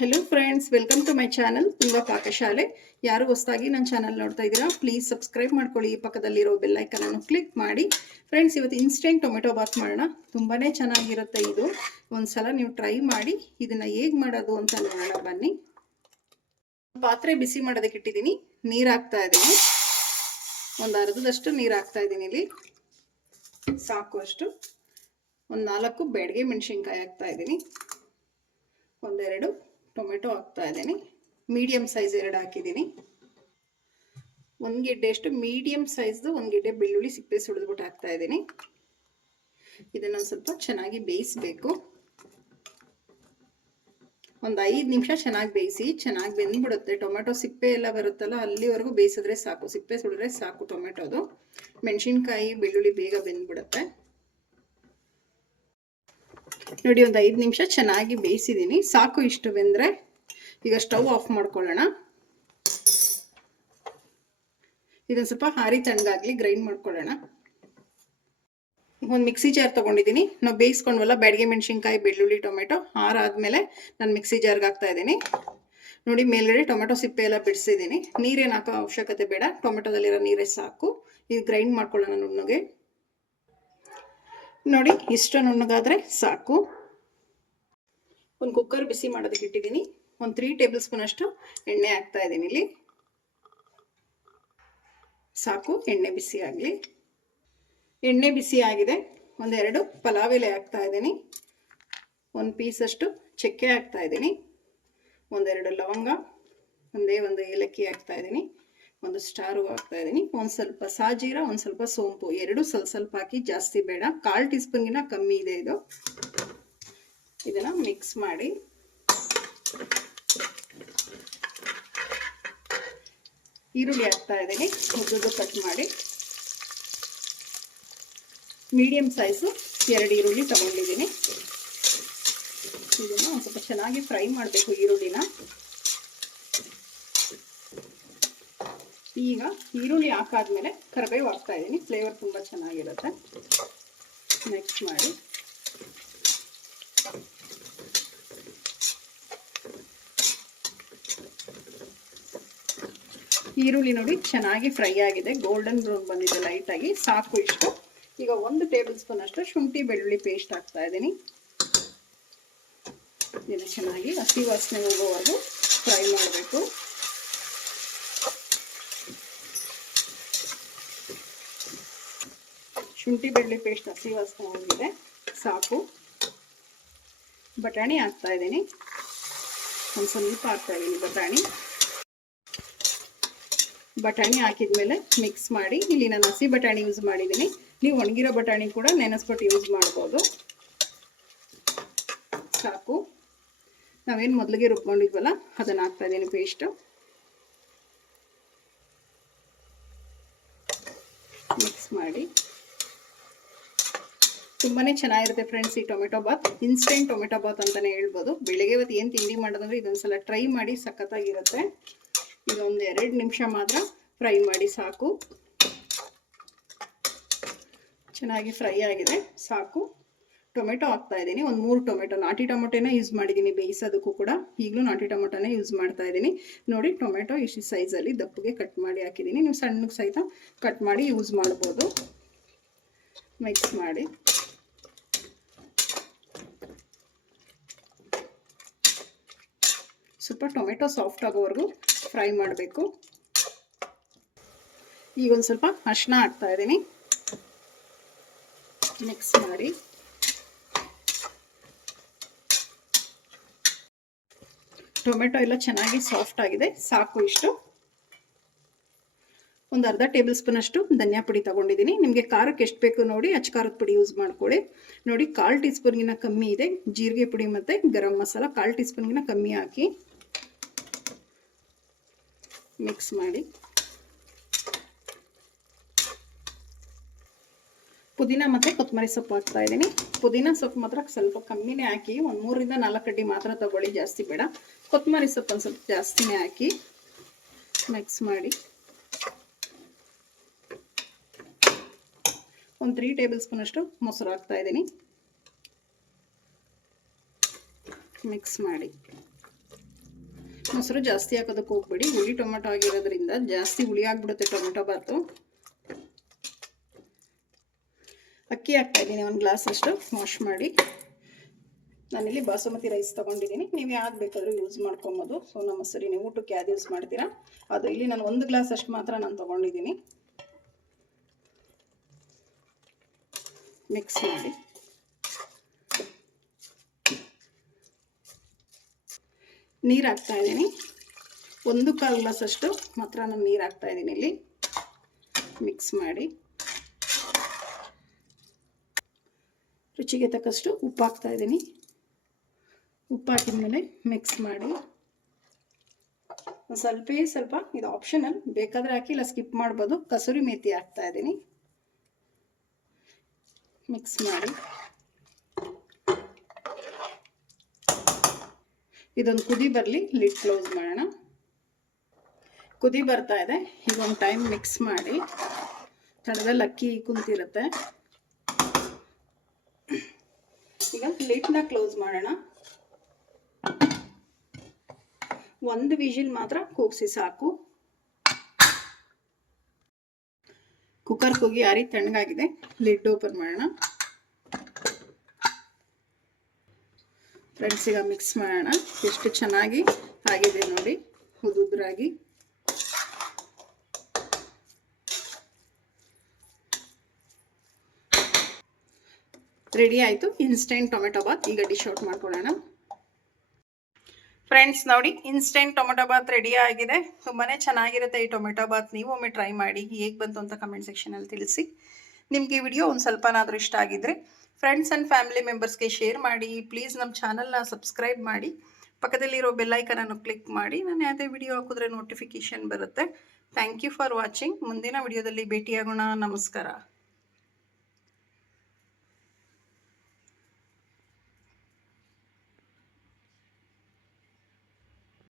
Hello friends, welcome to my channel ತುಂಬ ಪಾಕಶಾಲೆ. ಯಾರು ಹೊಸದಾಗಿ ನನ್ನ ಚಾನಲ್ ನೋಡ್ತಾ ಇದ್ದೀರಾ, ಪ್ಲೀಸ್ ಸಬ್ಸ್ಕ್ರೈಬ್ ಮಾಡ್ಕೊಳ್ಳಿ. ಪಕ್ಕದಲ್ಲಿರೋ ಬೆಲ್ ಐಕನ್ ಅನ್ನು ಕ್ಲಿಕ್ ಮಾಡಿ. ಫ್ರೆಂಡ್ಸ್, ಇವತ್ತು ಇನ್ಸ್ಟೆಂಟ್ ಟೊಮೆಟೊ ಬಾತ್ ಮಾಡೋಣ. ತುಂಬಾ ಚೆನ್ನಾಗಿರುತ್ತೆ ಇದು. ಒಂದ್ಸಲ ನೀವು ಟ್ರೈ ಮಾಡಿ. ಇದನ್ನು ಹೇಗೆ ಮಾಡೋದು ಅಂತ ನೋಡೋಣ ಬನ್ನಿ. ಪಾತ್ರೆ ಬಿಸಿ ಮಾಡೋದಕ್ಕೆ ಇಟ್ಟಿದ್ದೀನಿ. ನೀರು ಹಾಕ್ತಾ ಇದ್ದೀನಿ. ಒಂದು ಅರ್ಧದಷ್ಟು ನೀರು ಹಾಕ್ತಾ ಇದ್ದೀನಿ. ಇಲ್ಲಿ ಸಾಕು ಅಷ್ಟು. ಒಂದು 4 ಬ್ಯಾಡಗೆ ಮೆಣಸಿನ್ಕಾಯಿ ಹಾಕ್ತಾ ಇದ್ದೀನಿ. ಒಂದೆರಡು ಟೊಮೆಟೊ ಹಾಕ್ತಾ ಇದ್ದೀನಿ. ಮೀಡಿಯಂ ಸೈಜ್ 2 ಹಾಕಿದ್ದೀನಿ. ಒಂದು ಗೆಡ್ಡೆಷ್ಟು ಮೀಡಿಯಂ ಸೈಜ್ದು ಒಂದು ಗೆಡ್ಡೆ ಬೆಳ್ಳುಳ್ಳಿ ಸಿಪ್ಪೆ ಸುಳಿದ್ಬಿಟ್ಟು ಹಾಕ್ತಾ ಇದ್ದೀನಿ. ಇದನ್ನು ಸ್ವಲ್ಪ ಚೆನ್ನಾಗಿ ಬೇಯಿಸಬೇಕು. ಒಂದು 5 ನಿಮಿಷ ಚೆನ್ನಾಗಿ ಬೇಯಿಸಿ. ಚೆನ್ನಾಗಿ ಬೆಂದ್ಬಿಡುತ್ತೆ. ಟೊಮೆಟೊ ಸಿಪ್ಪೆ ಎಲ್ಲ ಬರುತ್ತಲ್ಲ, ಅಲ್ಲಿವರೆಗೂ ಬೇಯಿಸಿದ್ರೆ ಸಾಕು. ಸಿಪ್ಪೆ ಸುಳಿದ್ರೆ ಸಾಕು ಟೊಮೆಟೊದು. ಮೆಣಸಿನ್ಕಾಯಿ ಬೆಳ್ಳುಳ್ಳಿ ಬೇಗ ಬೆಂದ್ಬಿಡುತ್ತೆ. ನೋಡಿ, ಒಂದು 5 ನಿಮಿಷ ಚೆನ್ನಾಗಿ ಬೇಯಿಸಿದ್ದೀನಿ. ಸಾಕು ಇಷ್ಟು ಬೆಂದರೆ. ಈಗ ಸ್ಟವ್ ಆಫ್ ಮಾಡ್ಕೊಳ್ಳೋಣ. ಇದನ್ನು ಸ್ವಲ್ಪ ಹಾರಿ ತಣ್ಣಗಾಗಲಿ, ಗ್ರೈಂಡ್ ಮಾಡ್ಕೊಳ್ಳೋಣ. ಒಂದು ಮಿಕ್ಸಿ ಜಾರ್ ತೊಗೊಂಡಿದ್ದೀನಿ. ನಾವು ಬೇಯಿಸ್ಕೊಂಡ್ವಲ್ಲ ಬ್ಯಾಡಗೆ ಮೆಣಸಿನ್ಕಾಯಿ ಬೆಳ್ಳುಳ್ಳಿ ಟೊಮೆಟೊ, ಆರಾದಮೇಲೆ ನಾನು ಮಿಕ್ಸಿ ಜಾರ್ಗೆ ಹಾಕ್ತಾ ಇದ್ದೀನಿ. ನೋಡಿ, ಮೇಲ್ಗಡೆ ಟೊಮೆಟೊ ಸಿಪ್ಪೆ ಎಲ್ಲ ಬಿಡಿಸಿದ್ದೀನಿ. ನೀರೇನು ಹಾಕೋ ಅವಶ್ಯಕತೆ ಬೇಡ, ಟೊಮೆಟೊದಲ್ಲಿರೋ ನೀರೇ ಸಾಕು. ಇದು ಗ್ರೈಂಡ್ ಮಾಡ್ಕೊಳ್ಳೋಣ ನುಣ್ಣಗೆ. ನೋಡಿ, ಇಷ್ಟು ನುಣ್ಣಗಾದರೆ ಸಾಕು. ಒಂದು ಕುಕ್ಕರ್ ಬಿಸಿ ಮಾಡೋದಕ್ಕೆ ಇಟ್ಟಿದ್ದೀನಿ. ಒಂದು 3 ಟೇಬಲ್ ಸ್ಪೂನ್ ಅಷ್ಟು ಎಣ್ಣೆ ಹಾಕ್ತಾ ಇದ್ದೀನಿ. ಇಲ್ಲಿ ಸಾಕು, ಎಣ್ಣೆ ಬಿಸಿ ಆಗಲಿ. ಎಣ್ಣೆ ಬಿಸಿ ಆಗಿದೆ. ಒಂದೆರಡು ಪಲಾವ್ ಎಲೆ ಹಾಕ್ತಾ ಇದ್ದೀನಿ. ಒಂದು ಪೀಸಷ್ಟು ಚಕ್ಕೆ ಹಾಕ್ತಾ ಇದ್ದೀನಿ. ಒಂದೆರಡು ಲವಂಗ, ಒಂದು ಏಲಕ್ಕಿ ಹಾಕ್ತಾ ಇದ್ದೀನಿ. ಒಂದು ಸ್ಟಾರು ಹಾಕ್ತಾ ಇದ್ದೀನಿ. ಒಂದು ಸ್ವಲ್ಪ ಸಾಜೀರ, ಒಂದು ಸ್ವಲ್ಪ ಸೋಂಪು, ಎರಡು ಸ್ವಲ್ಪ ಹಾಕಿ, ಜಾಸ್ತಿ ಬೇಡ. 1/4 ಟೀ ಸ್ಪೂನ್ಗಿನ ಕಮ್ಮಿ ಇದೆ ಇದು. ಇದನ್ನು ಮಿಕ್ಸ್ ಮಾಡಿ ಈರುಳ್ಳಿ ಹಾಕ್ತಾ ಇದ್ದೀನಿ. ಉದ್ದುದ್ದು ಕಟ್ ಮಾಡಿ. ಮೀಡಿಯಂ ಸೈಜು 2 ಈರುಳ್ಳಿ ತಗೊಂಡಿದ್ದೀನಿ. ಇದನ್ನು ಒಂದು ಸ್ವಲ್ಪ ಚೆನ್ನಾಗಿ ಫ್ರೈ ಮಾಡಬೇಕು ಈರುಳ್ಳಿನ. ಈಗ ಈರುಳ್ಳಿ ಹಾಕಾದ್ಮೇಲೆ ಕರಿಬೇವು ಹಾಕ್ತಾ ಇದ್ದೀನಿ. ಫ್ಲೇವರ್ ತುಂಬ ಚೆನ್ನಾಗಿರುತ್ತೆ. ನೆಕ್ಸ್ಟ್ ಮಾಡಿ ಈರುಳ್ಳಿ ನೋಡಿ ಚೆನ್ನಾಗಿ ಫ್ರೈ ಆಗಿದೆ. ಗೋಲ್ಡನ್ ಬ್ರೌನ್ ಬಂದಿದೆ ಲೈಟಾಗಿ. ಸಾಕು ಇಷ್ಟು. ಈಗ 1 ಟೇಬಲ್ ಸ್ಪೂನ್ ಅಷ್ಟು ಶುಂಠಿ ಬೆಳ್ಳುಳ್ಳಿ ಪೇಸ್ಟ್ ಹಾಕ್ತಾ ಇದ್ದೀನಿ. ಇದನ್ನು ಚೆನ್ನಾಗಿ ಹಸಿ ವಾಸನೆ ಹೋಗೋವರೆಗೂ ಫ್ರೈ ಮಾಡಬೇಕು. ಶುಂಠಿ ಬೆಳ್ಳುಳ್ಳಿ ಪೇಸ್ಟ್ ಹಸಿ ವಾಸನೆ ಹೋಗಿದೆ. ಸಾಕು. ಬಟಾಣಿ ಹಾಕ್ತಾ ಇದ್ದೀನಿ. ಒಂದು ಸ್ವಲ್ಪ ಹಾಕ್ತಾ ಇದ್ದೀನಿ ಬಟಾಣಿ ಹಾಕಿದ್ಮೇಲೆ ಮಿಕ್ಸ್ ಮಾಡಿ. ಇಲ್ಲಿ ನಾನು ಹಸಿ ಬಟಾಣಿ ಯೂಸ್ ಮಾಡಿದ್ದೀನಿ. ನೀವು ಒಣಗಿರೋ ಬಟಾಣಿ ಕೂಡ ನೆನೆಸ್ಬಿಟ್ಟು ಯೂಸ್ ಮಾಡ್ಬೋದು. ಸಾಕು. ನಾವೇನು ಮೊದಲಿಗೆ ರುಬ್ಕೊಂಡಿದ್ವಲ್ಲ ಅದನ್ನು ಹಾಕ್ತಾ ಇದ್ದೀನಿ ಪೇಸ್ಟು. ಮಿಕ್ಸ್ ಮಾಡಿ. ತುಂಬಾ ಚೆನ್ನಾಗಿರುತ್ತೆ ಫ್ರೆಂಡ್ಸ್ ಈ tomato bath. Instant tomato bath ಅಂತಲೇ ಹೇಳ್ಬೋದು. ಬೆಳಿಗ್ಗೆ ಹೊತ್ತು ಏನು ತಿಂಡಿ ಮಾಡೋದಂದ್ರೆ ಇದೊಂದ್ಸಲ ಟ್ರೈ ಮಾಡಿ, ಸಖತ್ತಾಗಿರುತ್ತೆ. ಇದೊಂದು 2 ನಿಮಿಷ ಮಾತ್ರ ಫ್ರೈ ಮಾಡಿ ಸಾಕು. ಚೆನ್ನಾಗಿ ಫ್ರೈ ಆಗಿದೆ. ಸಾಕು. ಟೊಮೆಟೊ ಹಾಕ್ತಾ ಇದ್ದೀನಿ. ಒಂದು 3 ಟೊಮೆಟೊ, ನಾಟಿ ಟೊಮೆಟೊನೇ ಯೂಸ್ ಮಾಡಿದ್ದೀನಿ ಬೇಯಿಸೋದಕ್ಕೂ ಕೂಡ. ಈಗಲೂ ನಾಟಿ ಟೊಮೆಟೊನೇ ಯೂಸ್ ಮಾಡ್ತಾ ಇದ್ದೀನಿ. ನೋಡಿ, ಟೊಮೆಟೊ ಇಷ್ಟು ಸೈಜಲ್ಲಿ ದಪ್ಪಗೆ ಕಟ್ ಮಾಡಿ ಹಾಕಿದ್ದೀನಿ. ನೀವು ಸಣ್ಣಗೆ ಸಹಿತ ಕಟ್ ಮಾಡಿ ಯೂಸ್ ಮಾಡ್ಬೋದು. ಮಿಕ್ಸ್ ಮಾಡಿ. ಸ್ವಲ್ಪ ಟೊಮೆಟೊ ಸಾಫ್ಟ್ ಆಗೋವರೆಗೂ ಫ್ರೈ ಮಾಡಬೇಕು. ಈಗ ಒಂದು ಸ್ವಲ್ಪ ಅರಿಶಿನ ಹಾಕ್ತಾ ಇದ್ದೀನಿ. ಮಿಕ್ಸ್ ಮಾಡಿ. ಟೊಮೆಟೊ ಎಲ್ಲ ಚೆನ್ನಾಗಿ ಸಾಫ್ಟ್ ಆಗಿದೆ. ಸಾಕು ಇಷ್ಟು. ಒಂದು ಅರ್ಧ ಟೇಬಲ್ ಸ್ಪೂನ್ ಅಷ್ಟು ಧನಿಯಾ ಪುಡಿ ತಗೊಂಡಿದ್ದೀನಿ. ನಿಮಗೆ ಖಾರಕ್ಕೆ ಎಷ್ಟು ಬೇಕು ನೋಡಿ ಅಚ್ಚ ಖಾರದ ಪುಡಿ ಯೂಸ್ ಮಾಡ್ಕೊಳ್ಳಿ. ನೋಡಿ, 1/4 ಟೀ ಸ್ಪೂನ್ಗಿನ ಕಮ್ಮಿ ಇದೆ. ಜೀರಿಗೆ ಪುಡಿ ಮತ್ತು ಗರಂ ಮಸಾಲ 1/4 ಟೀ ಸ್ಪೂನ್ಗಿನ ಕಮ್ಮಿ ಹಾಕಿ ಮಿಕ್ಸ್ ಮಾಡಿ. ಪುದೀನ ಮತ್ತು ಕೊತ್ತಂಬರಿ ಸೊಪ್ಪು ಹಾಕ್ತಾ ಇದ್ದೀನಿ. ಪುದೀನ ಸೊಪ್ಪು ಮಾತ್ರ ಸ್ವಲ್ಪ ಕಮ್ಮಿನೇ ಹಾಕಿ. ಒಂದು 3 ರಿಂದ 4 ಕಡ್ಡಿ ಮಾತ್ರ ತಗೊಳ್ಳಿ, ಜಾಸ್ತಿ ಬೇಡ. ಕೊತ್ತಂಬರಿ ಸೊಪ್ಪು ಒಂದು ಸ್ವಲ್ಪ ಜಾಸ್ತಿನೇ ಹಾಕಿ ಮಿಕ್ಸ್ ಮಾಡಿ. ಒಂದು 3 ಟೇಬಲ್ ಸ್ಪೂನ್ ಅಷ್ಟು ಮೊಸರು ಹಾಕ್ತಾ ಇದ್ದೀನಿ. ಮಿಕ್ಸ್ ಮಾಡಿ. ಮೊಸರು ಜಾಸ್ತಿ ಹಾಕೋದಕ್ಕೆ ಹೋಗ್ಬೇಡಿ, ಹುಳಿ ಟೊಮೆಟೊ ಆಗಿರೋದ್ರಿಂದ ಜಾಸ್ತಿ ಹುಳಿ ಆಗಿಬಿಡುತ್ತೆ ಟೊಮೆಟೊ ಬಾತು. ಅಕ್ಕಿ ಹಾಕ್ತಾಯಿದ್ದೀನಿ 1 ಗ್ಲಾಸ್ ಅಷ್ಟು ವಾಶ್ ಮಾಡಿ. ನಾನಿಲ್ಲಿ ಬಾಸುಮತಿ ರೈಸ್ ತೊಗೊಂಡಿದ್ದೀನಿ, ನೀವು ಯಾವ್ದು ಬೇಕಾದರೂ ಯೂಸ್ ಮಾಡ್ಕೊಬೋದು. ಸೋನಾ ಮಸೂರಿ ನೀವು ಊಟಕ್ಕೆ ಯಾವ್ದು ಯೂಸ್ ಮಾಡ್ತೀರಾ ಅದು. ಇಲ್ಲಿ ನಾನು 1 ಗ್ಲಾಸ್ ಅಷ್ಟು ಮಾತ್ರ ನಾನು ತೊಗೊಂಡಿದ್ದೀನಿ. ಮಿಕ್ಸ್ ಮಾಡಿ ನೀರು ಹಾಕ್ತಾಯಿದ್ದೀನಿ. 1/4 ಗ್ಲಾಸ್ ಅಷ್ಟು ಮಾತ್ರ ನಾನು ನೀರು ಹಾಕ್ತಾಯಿದ್ದೀನಿ. ಇಲ್ಲಿ ಮಿಕ್ಸ್ ಮಾಡಿ ರುಚಿಗೆ ತಕ್ಕಷ್ಟು ಉಪ್ಪು ಹಾಕ್ತಾಯಿದ್ದೀನಿ. ಉಪ್ಪು ಹಾಕಿದ್ಮೇಲೆ ಮಿಕ್ಸ್ ಮಾಡಿ ಸ್ವಲ್ಪ ಇದು ಆಪ್ಷನಲ್, ಬೇಕಾದರೆ ಹಾಕಿ ಇಲ್ಲ ಸ್ಕಿಪ್ ಮಾಡ್ಬೋದು. ಕಸೂರಿ ಮೇಥಿ ಹಾಕ್ತಾಯಿದ್ದೀನಿ. ಮಿಕ್ಸ್ ಮಾಡಿ ಇದೊಂದು ಕುದಿ ಬರಲಿ, ಲಿಡ್ ಕ್ಲೋಸ್ ಮಾಡೋಣ. ಕುದಿ ಬರ್ತಾ ಇದೆ, ಈಗ ಒಂದು ಟೈಮ್ ಮಿಕ್ಸ್ ಮಾಡಿ. ತಳದಲ್ಲಿ ಅಕ್ಕಿ ಕುಂತಿರುತ್ತೆ. ಈಗ ಲಿಡ್ನ ಕ್ಲೋಸ್ ಮಾಡೋಣ. 1 ವಿಜಿಲ್ ಮಾತ್ರ ಕೂಗಿಸಿ ಸಾಕು. ಕುಕ್ಕರ್ ಕೂಗಿ ಆರಿ ತಣ್ಣಗಾಗಿದೆ, ಲಿಡ್ ಓಪನ್ ಮಾಡೋಣ. ಫ್ರೆಂಡ್ಸ್ ಈಗ ಮಿಕ್ಸ್ ಮಾಡೋಣ. ಎಷ್ಟು ಚೆನ್ನಾಗಿ ಆಗಿದೆ ನೋಡಿ, ಉದುರಾಗಿ. ರೆಡಿ ಆಯಿತು ಇನ್ಸ್ಟೆಂಟ್ ಟೊಮೆಟೊ ಬಾತ್. ಈಗ ಡಿಶ್ ಔಟ್ ಮಾಡ್ಕೊಳ್ಳೋಣ. ಫ್ರೆಂಡ್ಸ್ ನೋಡಿ, ಇನ್ಸ್ಟೆಂಟ್ ಟೊಮೆಟೊ ಬಾತ್ ರೆಡಿ ಆಗಿದೆ. ತುಂಬಾ ಚೆನ್ನಾಗಿರುತ್ತೆ ಈ ಟೊಮೆಟೊ ಬಾತ್. ನೀವು ಒಮ್ಮೆ ಟ್ರೈ ಮಾಡಿ, ಹೇಗೆ ಬಂತು ಅಂತ ಕಮೆಂಟ್ ಸೆಕ್ಷನಲ್ಲಿ ತಿಳಿಸಿ. ನಿಮಗೆ ಈ ವಿಡಿಯೋ ಒಂದು ಸ್ವಲ್ಪನಾದರೂ ಇಷ್ಟ ಆಗಿದ್ದರೆ ಫ್ರೆಂಡ್ಸ್ ಆ್ಯಂಡ್ ಫ್ಯಾಮಿಲಿ ಮೆಂಬರ್ಸ್ಗೆ ಶೇರ್ ಮಾಡಿ. ಪ್ಲೀಸ್ ನಮ್ಮ ಚಾನಲ್ನ ಸಬ್ಸ್ಕ್ರೈಬ್ ಮಾಡಿ, ಪಕ್ಕದಲ್ಲಿರೋ ಬೆಲ್ಲೈಕನನ್ನು ಕ್ಲಿಕ್ ಮಾಡಿ. ನಾನು ಯಾವುದೇ ವಿಡಿಯೋ ಹಾಕಿದ್ರೆ ನೋಟಿಫಿಕೇಷನ್ ಬರುತ್ತೆ. Thank you for watching. ಮುಂದಿನ ವಿಡಿಯೋದಲ್ಲಿ ಭೇಟಿಯಾಗೋಣ. ನಮಸ್ಕಾರ.